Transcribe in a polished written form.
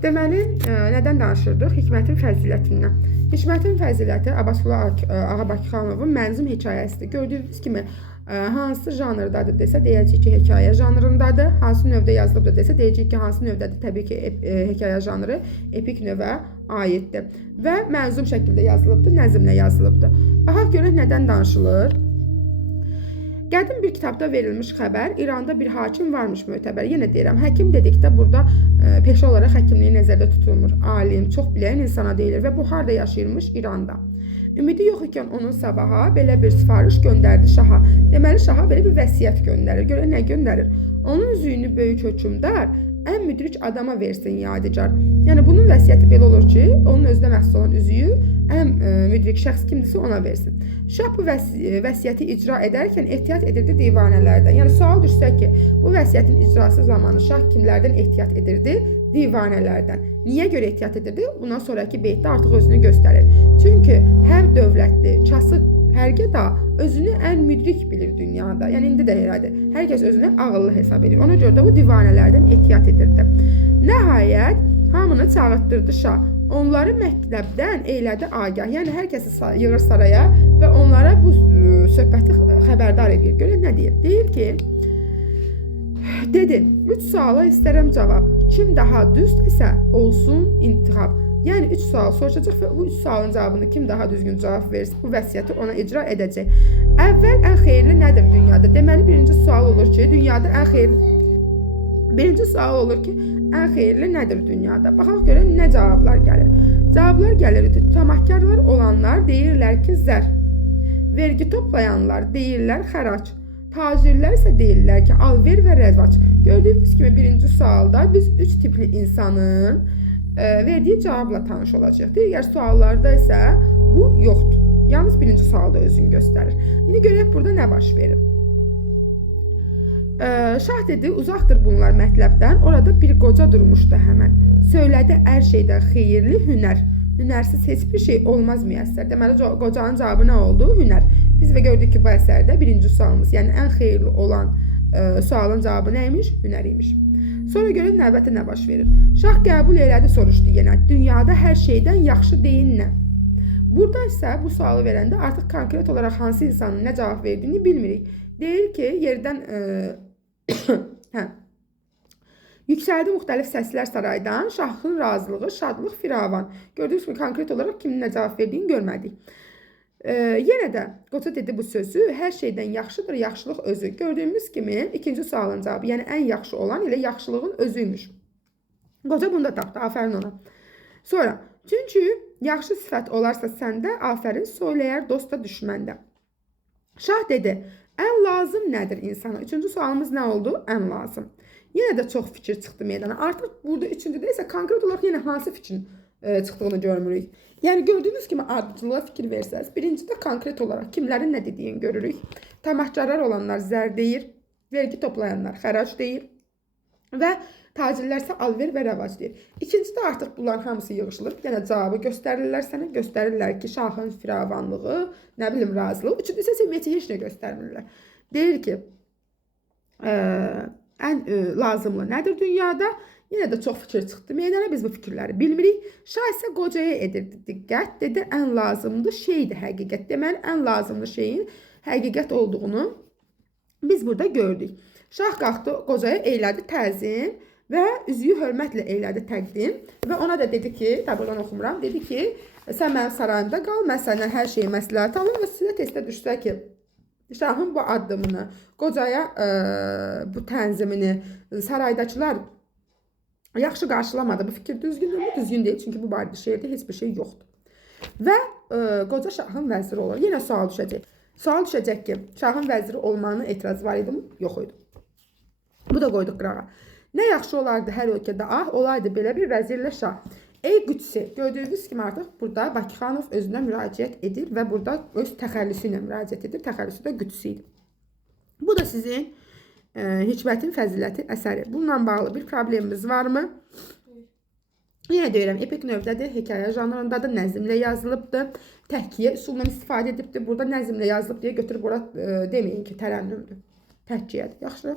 Deməli, nədən danışırdıq? Hikmətin fəzilətindən. Hikmətin fəziləti Abbasqulu Ağa Bakıxanovun Mənzum hekayəsidir. Gördüyünüz kimi, hansı janrdadır desə, deyəcək ki, hekayə janrındadır. Hansı növdə yazılıbdır desə, deyəcək ki, hansı növdədir? Təbii ki, hekayə janrı epik növə aiddir. Və mənzum şəkildə yazılıbdır, nəzmlə yazılıbdır. Baxaq görək nədən danışılır. Qədim bir kitabda verilmiş xəbər, İranda bir hakim varmış mötəbər. Yenə deyirəm, həkim dedikdə burada peşə olaraq həkimliyi nəzərdə tutulmur. Alim, çox bilən insana deyilir və bu harda yaşayırmış? İranda. Ümidi yox ikən onun sabaha belə bir sifariş göndərdi şaha. Deməli, şaha belə bir vəsiyyət göndərir. Görə nə göndərir? Onun üzüyünü böyük hökmdar ən müdrik adama versin yadigar. Yəni, bunun vəsiyyəti belə olur ki, onun özünə məxsus olan üzüyü ən müdrik şəxs kimdirsə ona versin. Şah bu vəsiyyəti icra edərkən ehtiyat edirdi divanələrdən. Yəni, sual düşsə ki, bu vəsiyyətin icrası zamanı şah kimlərdən ehtiyat edirdi? Divanələrdən. Niyə görə ehtiyat edirdi? Bundan sonraki beytdə artıq özünü göstərir. Çünki hər dövlətli, kasıb hərgəda özünü ən müdrik bilir dünyada. Yəni, indi də elədir. Hər kəs özünü ağıllı hesab edir. Ona görə də bu divanələrdən ehtiyat edirdi. Nəhayət, hamını çağırtdırdı şah. Onları məktəbdən eylədi agah. Yəni, hər kəsi yığır saraya və onlara bu söhbəti xəbərdar edir. Görək nə deyir? Deyir ki, dedi, 3 suala istərəm cavab. Kim daha düzdürsə, olsun intihab. Yəni, 3 sual soruşacaq və bu 3 sualın cavabını kim daha düzgün cavab verirsə, bu vəsiyyəti ona icra edəcək. Əvvəl ən xeyirli nədir dünyada? Deməli, birinci sual olur ki, dünyada ən xeyirli... Birinci sual olur ki, ən xeyirli nədir dünyada? Baxaq görək nə cavablar gəlir. Cavablar gəlir, tamahkarlar olanlar deyirlər ki, zər. Vergi toplayanlar deyirlər xərac. Tacirlər isə deyirlər ki, alver və rəvac. Gördüyünüz kimi birinci sualda biz 3 tipli insanın verdiyi cavabla tanış olacaq. Digər suallarda isə bu yoxdur. Yalnız birinci sualda özünü göstərir. İndi görək burada nə baş verir. Şah dedi, uzaqdır bunlar mətləbdən, orada bir qoca durmuşdu həmən. Söylədi, hər şeydən xeyirli hünər. Hünərsiz heç bir şey olmaz müyəssər. Deməli, qocanın cavabı nə oldu? Hünər. Biz və gördük ki, bu əsərdə birinci sualımız, yəni ən xeyirli olan sualın cavabı nə imiş? Hünər imiş. Sonra görək növbəti nə baş verir. Şah qəbul elədi, soruşdu yenə. Dünyada hər şeydən yaxşı deyin nə? Burada isə bu sualı verəndə artıq konkret olaraq hansı insanın nə cavab verdiyini bilmirik. Deyir ki, yerdən yüksəldi müxtəlif səslər saraydan, şahın razılığı, şadlıq, firavan. Gördüyünüz kimi, konkret olaraq kimin nə cavab verdiyini görmədik. Yenə də qoca dedi bu sözü, hər şeydən yaxşıdır yaxşılıq özü. Gördüyümüz kimi, ikinci sualın cavabı, yəni ən yaxşı olan elə yaxşılığın özüymüş. Qoca bunu da tapdı, afərin ona. Sonra, çünki yaxşı sifət olarsa səndə, afərin söyləyər dosta düşməndə. Şah dedi, ən lazım nədir insana? Üçüncü sualımız nə oldu? Ən lazım. Yenə də çox fikir çıxdı meydana. Artıq burada üçüncüdə isə konkret olaraq yenə hansı fikrin çıxdığını görmürük. Yəni, gördüyünüz kimi ardıcılığa fikir versəz, birincidə konkret olaraq kimlərin nə dediyini görürük. Tamahkarlar olanlar zər deyir, vergi toplayanlar xərac deyir və tacirlər isə alver və rəvac deyir. İkincidə artıq bunların hamısı yığışılır. Yəni, cavabı göstərirlər sənə, göstərirlər ki, şahın firavanlığı, nə bilim, razılığı. Üçüncü isə ümumiyyətlə heç nə göstərmirlər. Deyir ki, ən lazımlı nədir dünyada? Yenə də çox fikir çıxdı meydana, biz bu fikirləri bilmirik. Şah isə qocaya edirdi diqqət, dedi, ən lazımlı şeydir həqiqət. Deməli, ən lazımlı şeyin həqiqət olduğunu biz burada gördük. Şah qalxdı, qocaya eylədi təzim və üzüyü hörmətlə eylədi təqdim və ona da dedi ki, tabi oradan oxumuram, dedi ki, sən mənim sarayımda qal, mən səndən hər şeyi məsləhət alım və sizə testə düşsə ki, şahın bu addımını, qocaya bu tənzimini saraydakılar yaxşı qarşılamadı. Bu fikir düzgündür mü? Düzgün deyil. Çünki bu barədə şeirdə heç bir şey yoxdur. Və qoca şahın vəziri olur. Yenə sual düşəcək. Sual düşəcək ki, şahın vəziri olmanın etirazı var idi mi? Yox idi. Bu da qoyduq qırağa. Nə yaxşı olardı hər ölkədə olaydı belə bir vəzirlə şah. Ey Qüdsi, gördüyünüz kimi artıq burada Bakıxanov özünə müraciət edir və burada öz təxəllüsü ilə müraciət edir. Təxəllüsü də Qüdsi idi. Bu da sizin Hikmətin fəziləti əsəri. Bununla bağlı bir problemimiz varmı? Yenə deyirəm, epik növdədir, hekayə janrındadır, nəzmlə yazılıbdır, təhkiyə üsulundan istifadə edibdir. Burada nəzmlə yazılıb deyə götürüb ora deməyin ki, tərənnümdür, təhkiyədir. Yaxşı.